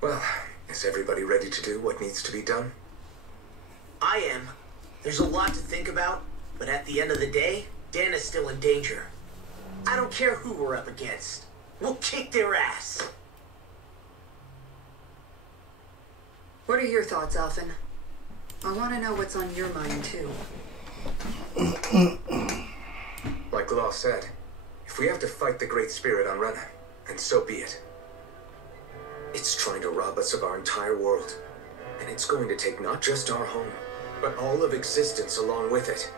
Well, is everybody ready to do what needs to be done? I am. There's a lot to think about, but at the end of the day, Dan is still in danger. I don't care who we're up against. We'll kick their ass. What are your thoughts, Alphen? I want to know what's on your mind, too. Like Law said, if we have to fight the Great Spirit on Rena, then so be it. It's trying to rob us of our entire world, and it's going to take not just our home, but all of existence along with it.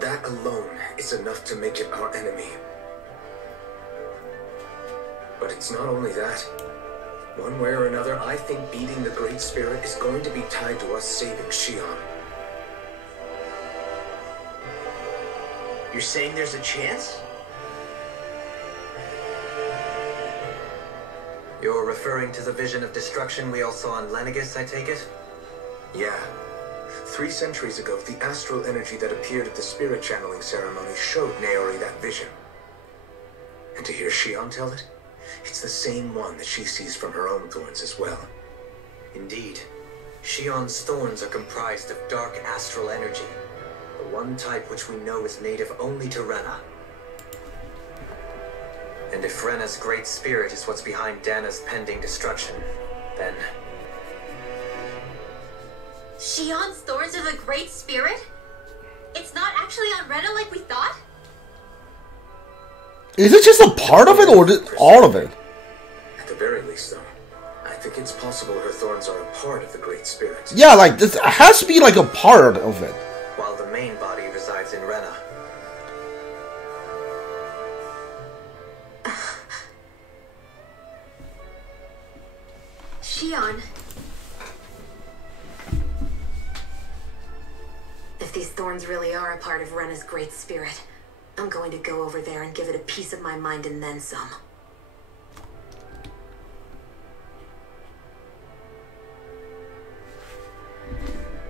That alone is enough to make it our enemy. But it's not only that. One way or another, I think beating the Great Spirit is going to be tied to us saving Xion. You're saying there's a chance? You're referring to the vision of destruction we all saw on Lenegis, I take it? Yeah. 3 centuries ago, the astral energy that appeared at the spirit channeling ceremony showed Naori that vision. And to hear Xion tell it, it's the same one that she sees from her own thorns as well. Indeed. Xion's thorns are comprised of dark astral energy, the one type which we know is native only to Rena. And if Rena's great spirit is what's behind Dahna's pending destruction, then... Xion's thorns are the Great Spirit? It's not actually on Rena like we thought? Is it just a part of it, or all of it? At the very least, though, I think it's possible her thorns are a part of the Great Spirit. Yeah, like, this has to be like a part of it. While the main body resides in Rena. Xion. If these thorns really are a part of Rena's Great Spirit, I'm going to go over there and give it a piece of my mind and then some.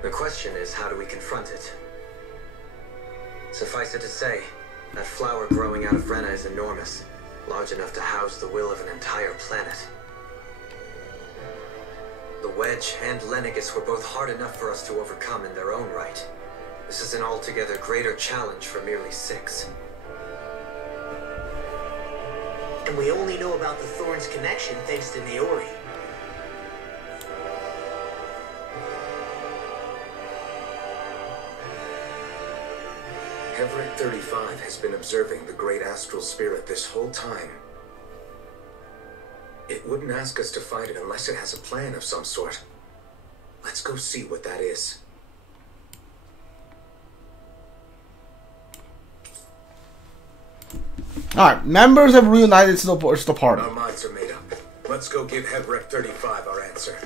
The question is, how do we confront it? Suffice it to say, that flower growing out of Rena is enormous, large enough to house the will of an entire planet. The Wedge and Lenegis were both hard enough for us to overcome in their own right. This is an altogether greater challenge for merely 6. And we only know about the Thorns connection thanks to Naori. Hevreky 35 has been observing the Great Astral Spirit this whole time. It wouldn't ask us to fight it unless it has a plan of some sort. Let's go see what that is. Alright, members have reunited to the party. Our minds are made up. Let's go give Hevreky 35 our answer.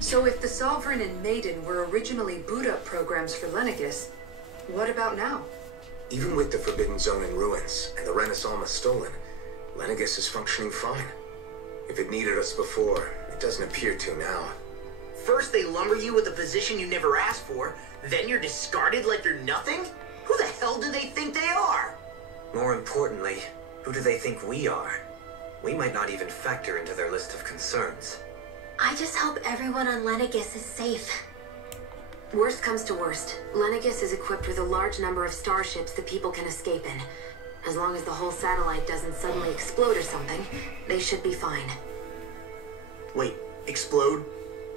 So if the Sovereign and Maiden were originally boot-up programs for Lenegis, what about now? Even with the Forbidden Zone in ruins and the Renaissance stolen, Lenegis is functioning fine. If it needed us before, it doesn't appear to now. First they lumber you with a position you never asked for, then you're discarded like you're nothing? Who the hell do they think they are? More importantly, who do they think we are? We might not even factor into their list of concerns. I just hope everyone on Lenegis is safe. Worst comes to worst, Lenegis is equipped with a large number of starships that people can escape in. As long as the whole satellite doesn't suddenly explode or something, they should be fine. Wait, explode?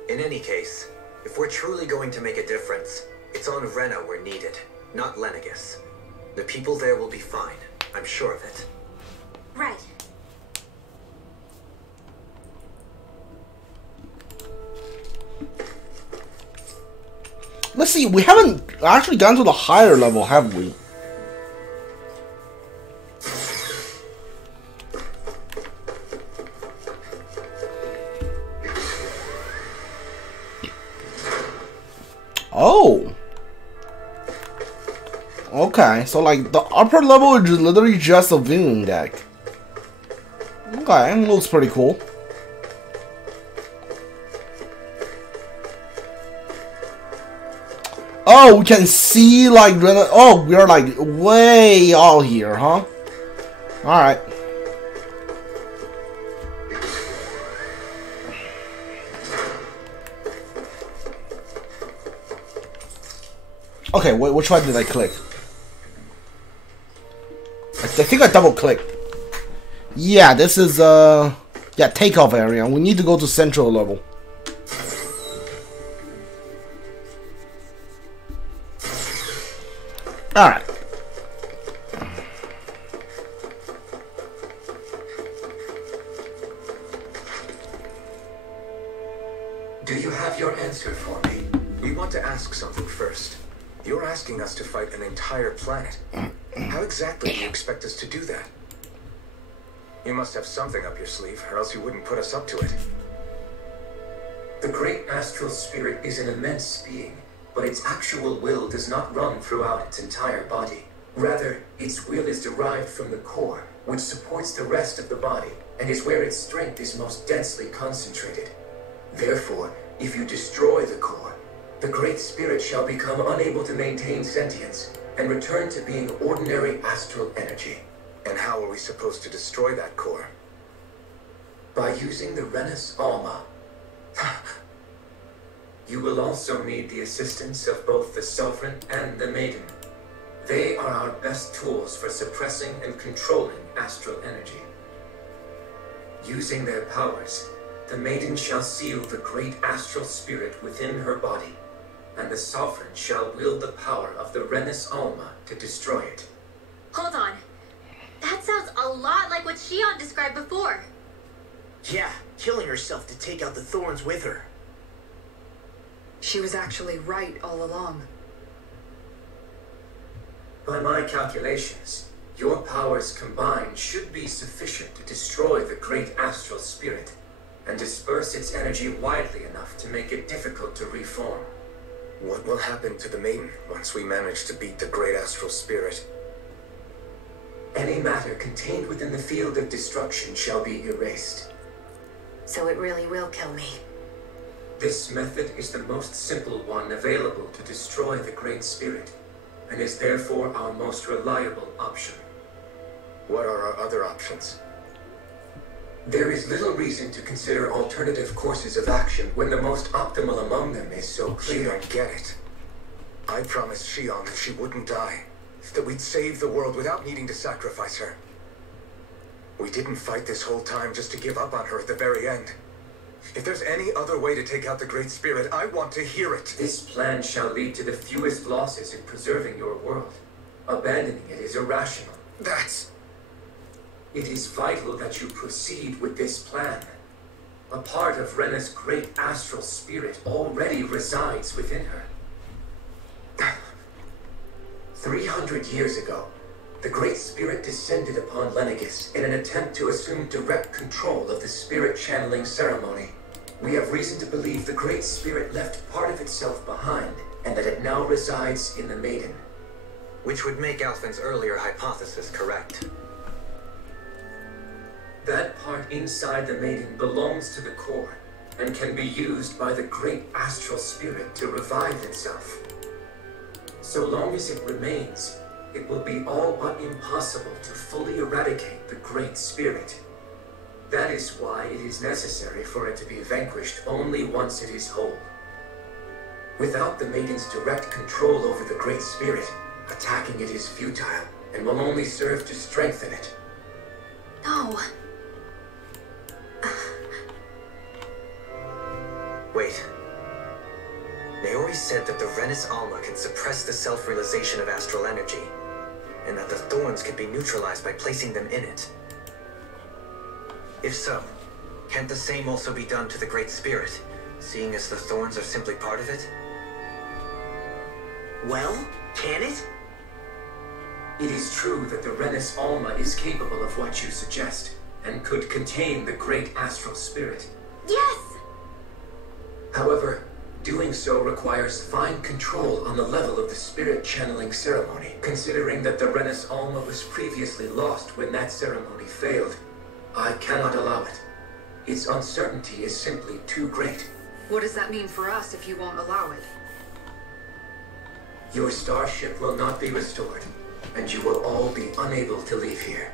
In any case, if we're truly going to make a difference, it's on Rena we're needed, not Lenegis. The people there will be fine, I'm sure of it. Right. Let's see, we haven't actually gone to the higher level, have we? Oh. Okay, so like the upper level is literally just a viewing deck. Okay, looks pretty cool. Oh, we can see like oh, we are like way out here, huh? All right. Okay, which one did I click? I think I double clicked. Yeah, this is yeah, takeoff area. We need to go to central level. Alright. Do you have your answer for me? We want to ask something first. You're asking us to fight an entire planet. How exactly do you expect us to do that? You must have something up your sleeve, or else you wouldn't put us up to it. The great astral spirit is an immense being, but its actual will does not run throughout its entire body. Rather, its will is derived from the core, which supports the rest of the body, and is where its strength is most densely concentrated. Therefore, if you destroy the core, the great spirit shall become unable to maintain sentience, and return to being ordinary astral energy. And how are we supposed to destroy that core? By using the Renans Alma. You will also need the assistance of both the Sovereign and the Maiden. They are our best tools for suppressing and controlling astral energy. Using their powers, the Maiden shall seal the great astral spirit within her body, and the Sovereign shall wield the power of the Renans Alma to destroy it. Hold on. That sounds a lot like what Shion described before. Yeah, killing herself to take out the thorns with her. She was actually right all along. By my calculations, your powers combined should be sufficient to destroy the great astral spirit and disperse its energy widely enough to make it difficult to reform. What will happen to the Maiden once we manage to beat the great astral spirit? Any matter contained within the field of destruction shall be erased. So it really will kill me. This method is the most simple one available to destroy the Great Spirit, and is therefore our most reliable option. What are our other options? There is little reason to consider alternative courses of action when the most optimal among them is so She clear. don't get it. I promised Shion that she wouldn't die, that we'd save the world without needing to sacrifice her. We didn't fight this whole time just to give up on her at the very end. If there's any other way to take out the Great Spirit, I want to hear it. This plan shall lead to the fewest losses in preserving your world. Abandoning it is irrational. It is vital that you proceed with this plan. A part of Rena's great astral spirit already resides within her. 300 years ago, the Great Spirit descended upon Lenegis in an attempt to assume direct control of the spirit channeling ceremony. We have reason to believe the Great Spirit left part of itself behind, and that it now resides in the Maiden. Which would make Alphen's earlier hypothesis correct. That part inside the Maiden belongs to the core, and can be used by the great astral spirit to revive itself. So long as it remains, it will be all but impossible to fully eradicate the Great Spirit. That is why it is necessary for it to be vanquished only once it is whole. Without the Maiden's direct control over the Great Spirit, attacking it is futile, and will only serve to strengthen it. No. Wait. Naori said that the Renans Alma can suppress the self-realization of astral energy, and that the thorns can be neutralized by placing them in it. If so, can't the same also be done to the Great Spirit, seeing as the thorns are simply part of it? Well, can it? It is true that the Renans Alma is capable of what you suggest, and could contain the great astral spirit. Yes! However, doing so requires fine control on the level of the spirit channeling ceremony. Considering that the Renans Alma was previously lost when that ceremony failed, I cannot allow it. Its uncertainty is simply too great. What does that mean for us if you won't allow it? Your starship will not be restored, and you will all be unable to leave here.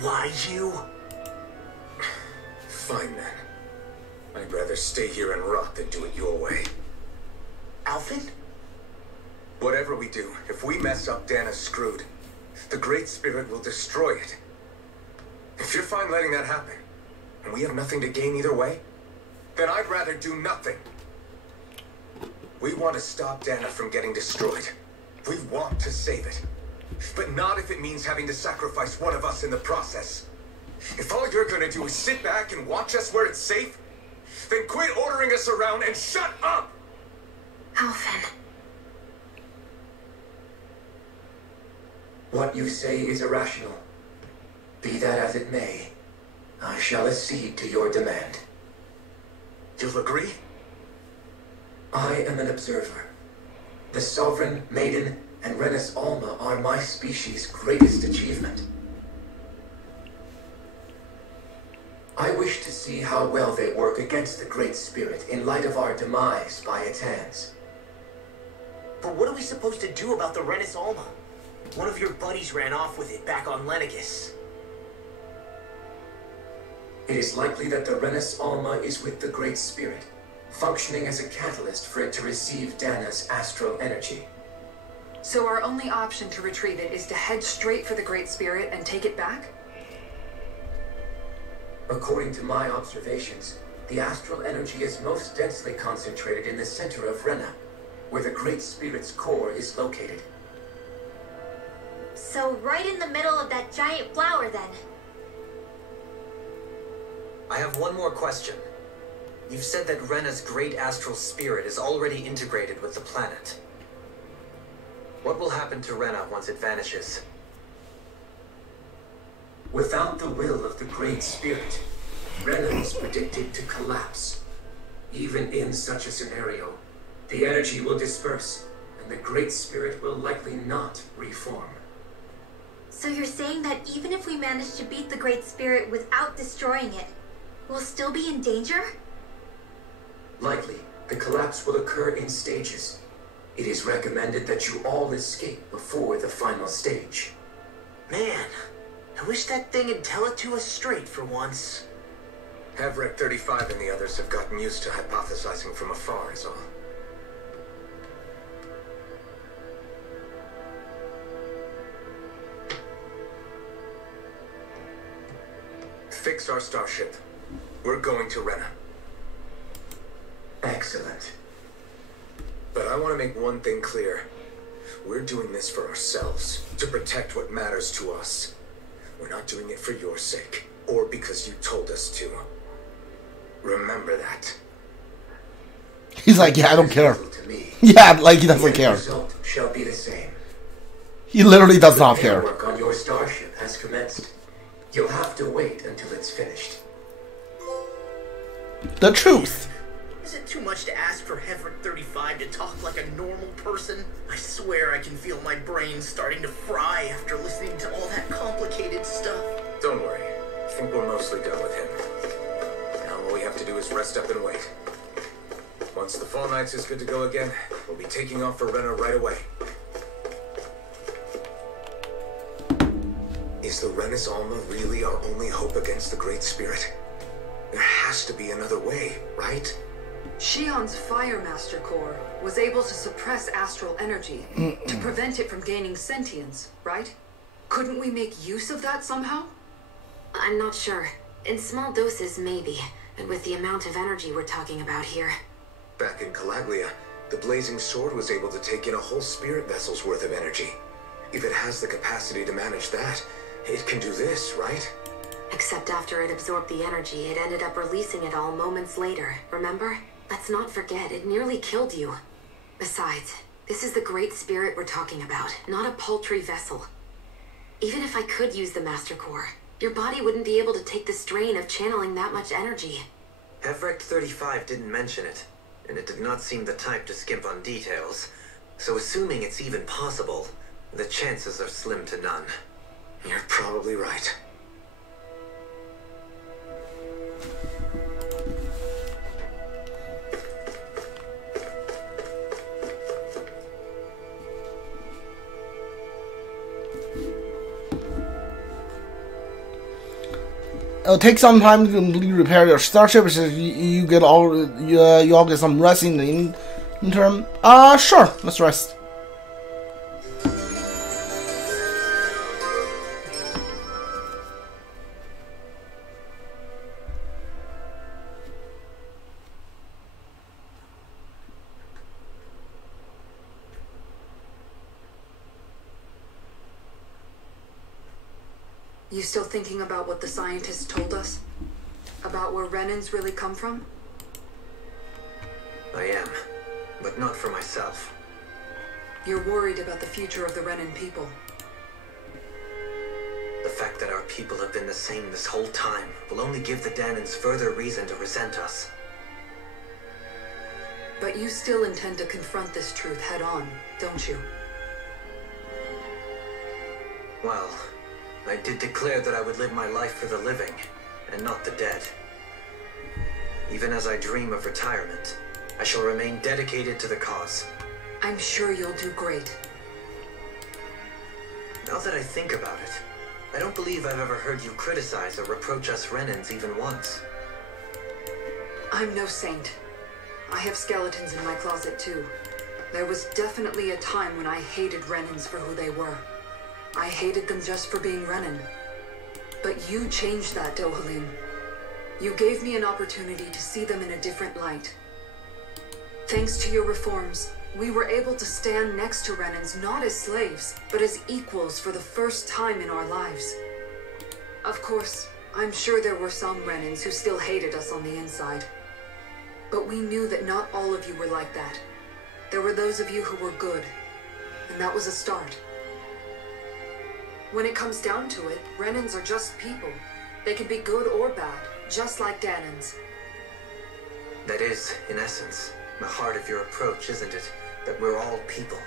Why you? Fine then. I'd rather stay here and rot than do it your way. Alphen? whatever we do, if we mess up, Dana's screwed. The Great Spirit will destroy it. If you're fine letting that happen, and we have nothing to gain either way, then I'd rather do nothing. We want to stop Dana from getting destroyed. We want to save it. But not if it means having to sacrifice one of us in the process. If all you're gonna do is sit back and watch us where it's safe, then quit ordering us around and shut up! Alphen. What you say is irrational. Be that as it may, I shall accede to your demand. You'll agree? I am an observer. The Sovereign, Maiden, and Renas Alma are my species' greatest achievement. I wish to see how well they work against the Great Spirit in light of our demise by its hands. But what are we supposed to do about the Renas Alma? One of your buddies ran off with it back on Lenegis. It is likely that the Renas Alma is with the Great Spirit, functioning as a catalyst for it to receive Dana's astral energy. So our only option to retrieve it is to head straight for the Great Spirit and take it back? According to my observations, the astral energy is most densely concentrated in the center of Rena, where the Great Spirit's core is located. So right in the middle of that giant flower then. I have one more question. You've said that Rena's great astral spirit is already integrated with the planet. What will happen to Rena once it vanishes? Without the will of the Great Spirit, Rena is predicted to collapse. Even in such a scenario, the energy will disperse, and the Great Spirit will likely not reform. So you're saying that even if we manage to beat the Great Spirit without destroying it, we'll still be in danger? Likely, the collapse will occur in stages. It is recommended that you all escape before the final stage. Man, I wish that thing would tell it to us straight for once. Hevreky 35 and the others have gotten used to hypothesizing from afar is all. Fix our starship. We're going to Rena. Excellent. But I want to make one thing clear. We're doing this for ourselves, to protect what matters to us. We're not doing it for your sake, or because you told us to. Remember that. He's like, yeah, I don't care. To me, Yeah, like he doesn't the care. result shall be the same. He literally does not care. Work on your starship has commenced. You'll have to wait until it's finished. The truth. Is it too much to ask for Hevreky 35 to talk like a normal person? I swear I can feel my brain starting to fry after listening to all that complicated stuff. Don't worry. I think we're mostly done with him. Now all we have to do is rest up and wait. Once the Fall Knights is good to go again, we'll be taking off for Rena right away. Is the Renas Alma really our only hope against the Great Spirit? There has to be another way, right? Shion's Fire Master Core was able to suppress astral energy to prevent it from gaining sentience, right? Couldn't we make use of that somehow? I'm not sure. In small doses, maybe. But with the amount of energy we're talking about here. Back in Calaglia, the Blazing Sword was able to take in a whole spirit vessel's worth of energy. If it has the capacity to manage that, it can do this, right? Except after it absorbed the energy, it ended up releasing it all moments later, remember? Let's not forget, it nearly killed you. Besides, this is the Great Spirit we're talking about, not a paltry vessel. Even if I could use the Master Core, your body wouldn't be able to take the strain of channeling that much energy. Hevreky 35 didn't mention it, and it did not seem the type to skimp on details. So assuming it's even possible, the chances are slim to none. You're probably right. It'll take some time to completely repair your starship. So you get all you all get some rest in the interim. Sure, let's rest. You still thinking about what the scientists told us? About where Renans really come from? I am, but not for myself. You're worried about the future of the Renan people. The fact that our people have been the same this whole time will only give the Dahnans further reason to resent us. But you still intend to confront this truth head on, don't you? Well, I did declare that I would live my life for the living, and not the dead. Even as I dream of retirement, I shall remain dedicated to the cause. I'm sure you'll do great. Now that I think about it, I don't believe I've ever heard you criticize or reproach us Renans even once. I'm no saint. I have skeletons in my closet too. There was definitely a time when I hated Renans for who they were. I hated them just for being Renan. But you changed that, Dohalim. You gave me an opportunity to see them in a different light. Thanks to your reforms, we were able to stand next to Renans not as slaves, but as equals for the first time in our lives. Of course, I'm sure there were some Renans who still hated us on the inside. But we knew that not all of you were like that. There were those of you who were good, and that was a start. When it comes down to it, Renans are just people. They can be good or bad, just like Dahnans. That is, in essence, the heart of your approach, isn't it? That we're all people.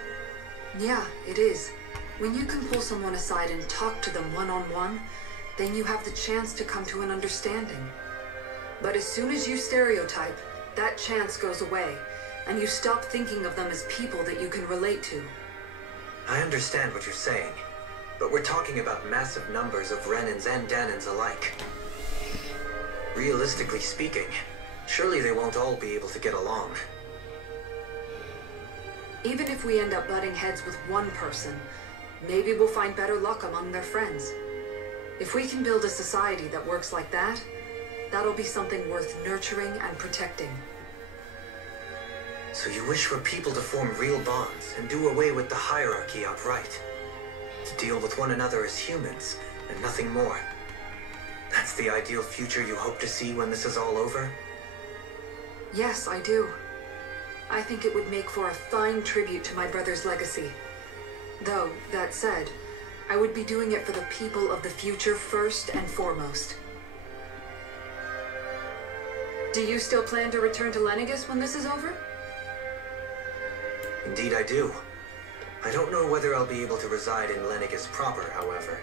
Yeah, it is. When you can pull someone aside and talk to them one-on-one, then you have the chance to come to an understanding. But as soon as you stereotype, that chance goes away, and you stop thinking of them as people that you can relate to. I understand what you're saying, but we're talking about massive numbers of Renans and Dahnans alike. Realistically speaking, surely they won't all be able to get along. Even if we end up butting heads with one person, maybe we'll find better luck among their friends. If we can build a society that works like that, that'll be something worth nurturing and protecting. So you wish for people to form real bonds and do away with the hierarchy outright? To deal with one another as humans and nothing more? That's the ideal future you hope to see when this is all over? Yes, I do. I think it would make for a fine tribute to my brother's legacy. Though, that said, I would be doing it for the people of the future first and foremost. Do you still plan to return to Lenegis when this is over? Indeed I do. I don't know whether I'll be able to reside in Lenegis proper, however.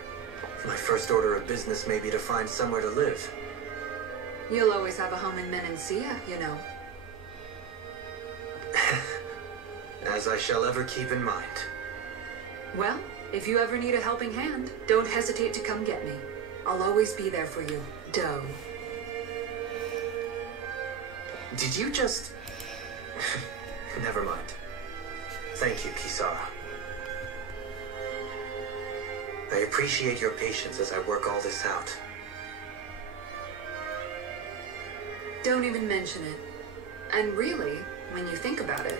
My first order of business may be to find somewhere to live. You'll always have a home in Menancia, you know. As I shall ever keep in mind. Well, if you ever need a helping hand, don't hesitate to come get me. I'll always be there for you, Doe. Did you just... Never mind. Thank you, Kisara. I appreciate your patience as I work all this out. Don't even mention it. And really, when you think about it,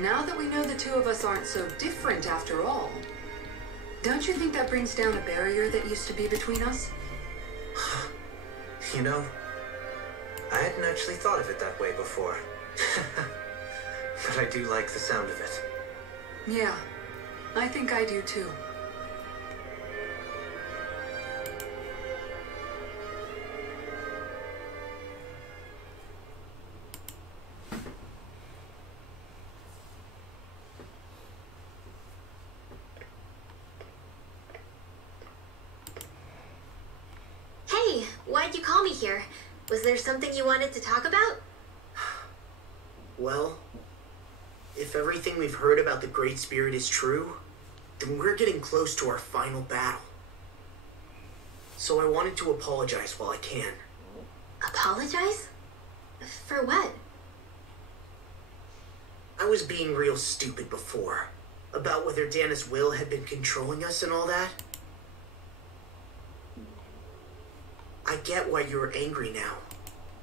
now that we know the two of us aren't so different after all, don't you think that brings down a barrier that used to be between us? You know, I hadn't actually thought of it that way before. But I do like the sound of it. Yeah, I think I do too. Hey, why'd you call me here? Was there something you wanted to talk about? Well, if everything we've heard about the Great Spirit is true, then we're getting close to our final battle. So I wanted to apologize while I can. Apologize? For what? I was being real stupid before, about whether Dana's will had been controlling us and all that. I get why you're angry now.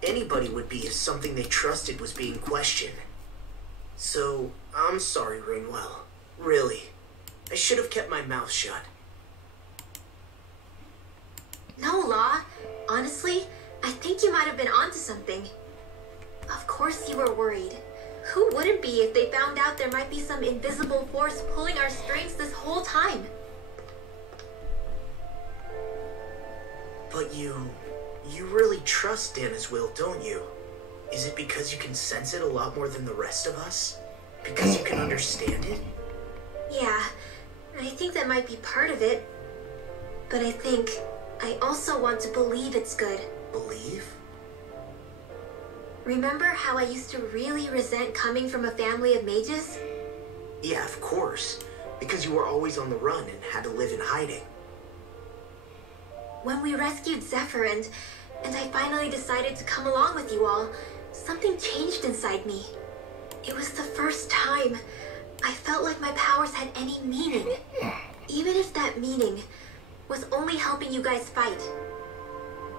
Anybody would be if something they trusted was being questioned. So, I'm sorry, Ringwell. Really. I should have kept my mouth shut. No, Law. Honestly, I think you might have been onto something. Of course you were worried. Who wouldn't be if they found out there might be some invisible force pulling our strings this whole time? But you really trust Dana's will, don't you? Is it because you can sense it a lot more than the rest of us? Because you can understand it? Yeah, I think that might be part of it. But I think I also want to believe it's good. Believe? Remember how I used to really resent coming from a family of mages? Yeah, of course. Because you were always on the run and had to live in hiding. When we rescued Zephyr and I finally decided to come along with you all, something changed inside me. It was the first time I felt like my powers had any meaning. Even if that meaning was only helping you guys fight.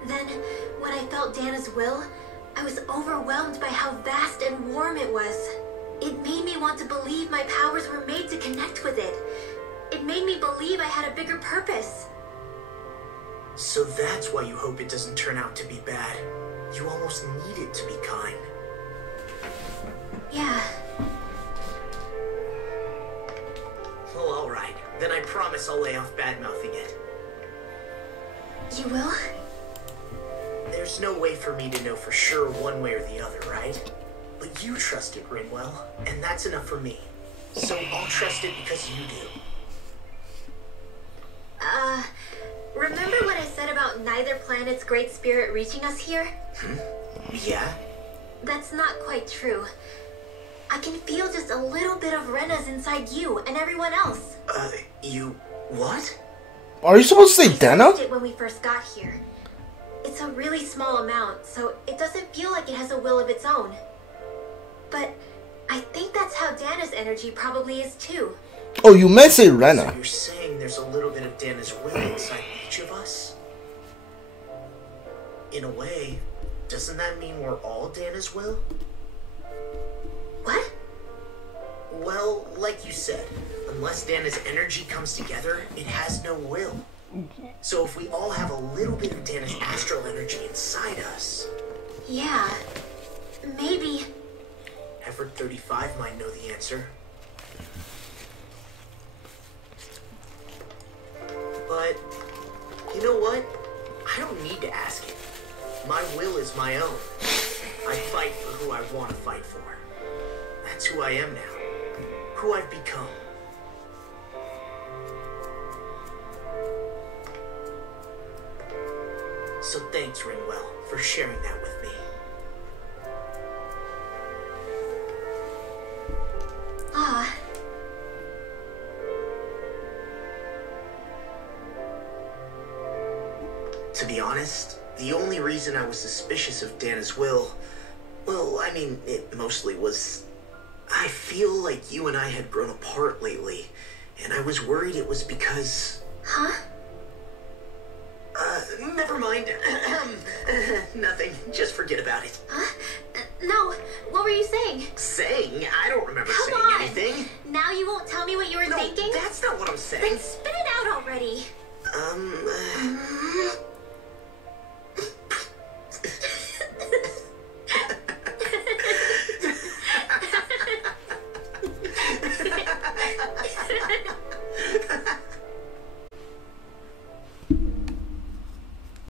Then, when I felt Dana's will, I was overwhelmed by how vast and warm it was. It made me want to believe my powers were made to connect with it. It made me believe I had a bigger purpose. So that's why you hope it doesn't turn out to be bad. You almost need it to be kind. Yeah. Well, alright. Then I promise I'll lay off bad-mouthing it. You will? There's no way for me to know for sure one way or the other, right? But you trust it, Rinwell, and that's enough for me. So I'll trust it because you do. Remember what I said about neither planet's great spirit reaching us here? Yeah? That's not quite true. I can feel just a little bit of Rena's inside you and everyone else. You... what? Are you supposed to say Dana? I sensed it when we first got here. It's a really small amount, so it doesn't feel like it has a will of its own. But I think that's how Dana's energy probably is too. Oh, you meant say Rena. So you're saying there's a little bit of Dana's will inside each of us? In a way, doesn't that mean we're all Dana's will? What? Well, like you said, unless Dana's energy comes together, it has no will. So if we all have a little bit of Dana's astral energy inside us... Yeah, maybe... Effort 35 might know the answer. But, you know what? I don't need to ask it. My will is my own. I fight for who I want to fight for. That's who I am now. Who I've become. So thanks, Rinwell, for sharing that with me. Ah. To be honest, the only reason I was suspicious of Dana's will, well, I mean, it mostly was... I feel like you and I had grown apart lately, and I was worried it was because... Huh? Never mind. Nothing. Just forget about it. Huh? No, what were you saying? Saying? I don't remember Come saying on. anything. Now you won't tell me what you were No, thinking? that's not what I'm saying. Then spit it out already.